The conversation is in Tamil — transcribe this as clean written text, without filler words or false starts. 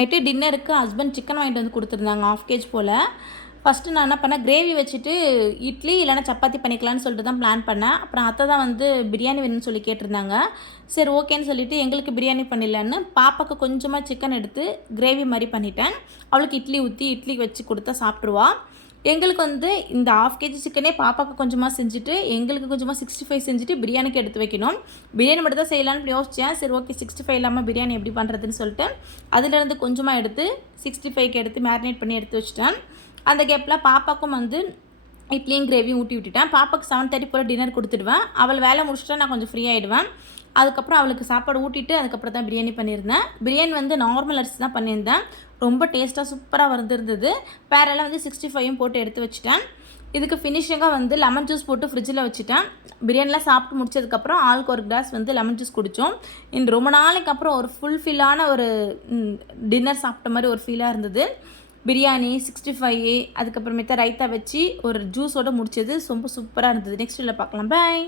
நைட்டு டின்னருக்கு ஹஸ்பண்ட் சிக்கன் வாங்கிட்டு வந்து கொடுத்துருந்தாங்க 1/2 கேஜ் போல். ஃபஸ்ட்டு நான் என்ன பண்ணேன், கிரேவி வச்சுட்டு இட்லி இல்லைனா சப்பாத்தி பண்ணிக்கலான்னு சொல்லிட்டு தான் பிளான் பண்ணேன். அப்புறம் அத்தை தான் வந்து பிரியாணி வேணும்னு சொல்லி கேட்டிருந்தாங்க. சரி ஓகேன்னு சொல்லிவிட்டு எங்களுக்கு பிரியாணி பண்ணிடலான்னு பாப்பாவுக்கு கொஞ்சமாக சிக்கன் எடுத்து கிரேவி மாதிரி பண்ணிட்டேன். அவளுக்கு இட்லி ஊற்றி இட்லி வச்சு கொடுத்தா சாப்பிட்ருவா. எங்களுக்கு வந்து இந்த 1/2 கேஜி சிக்கனே பாப்பாவுக்கு கொஞ்சமாக செஞ்சுட்டு எங்களுக்கு கொஞ்சமாக 65 செஞ்சுட்டு பிரியாணிக்கு எடுத்து வைக்கணும். பிரியாணி மட்டும் தான் செய்யலான்னு யோசித்தேன். சரி ஓகே 65 இல்லாமல் பிரியாணி எப்படி பண்ணுறதுன்னு சொல்லிட்டு அதிலேருந்து கொஞ்சமாக எடுத்து 65க்கு எடுத்து மேரினேட் பண்ணி எடுத்து வச்சுட்டேன். அந்த கேப்பில் பாப்பாவுக்கும் வந்து இட்லியும் கிரேவியும் ஊட்டி விட்டுட்டேன். பாப்பாவுக்கு 7:30 போல் டின்னர் கொடுத்துடுவேன். அவள் வேலை முடிச்சுட்டா நான் கொஞ்சம் ஃப்ரீ ஆகிடுவேன். அதுக்கப்புறம் அவளுக்கு சாப்பாடு ஊட்டிட்டு அதுக்கப்புறம் தான் பிரியாணி பண்ணியிருந்தேன். பிரியாணி வந்து நார்மல் அரிசி தான் பண்ணியிருந்தேன். ரொம்ப டேஸ்ட்டாக சூப்பராக வந்துருந்தது. பேரெல்லாம் வந்து 65யும் போட்டு எடுத்து வச்சுட்டேன். இதுக்கு ஃபினிஷிங்காக வந்து லெமன் ஜூஸ் போட்டு ஃப்ரிட்ஜில் வச்சுட்டேன். பிரியாணிலாம் சாப்பிட்டு முடிச்சதுக்கப்புறம் ஆளுக்கு ஒரு கிளாஸ் வந்து லெமன் ஜூஸ் குடித்தோம். இந்த ரொம்ப நாளைக்கு அப்புறம் ஒரு ஃபுல்ஃபில்லான ஒரு டின்னர் சாப்பிட்ட மாதிரி ஒரு ஃபீலாக இருந்தது. பிரியாணி 65 அதுக்கப்புறமேட்டா ரைத்தா வச்சு ஒரு ஜூஸோடு முடிச்சது ரொம்ப சூப்பராக இருந்தது. நெக்ஸ்ட் வீடியோவில் பார்க்கலாம். பாய்.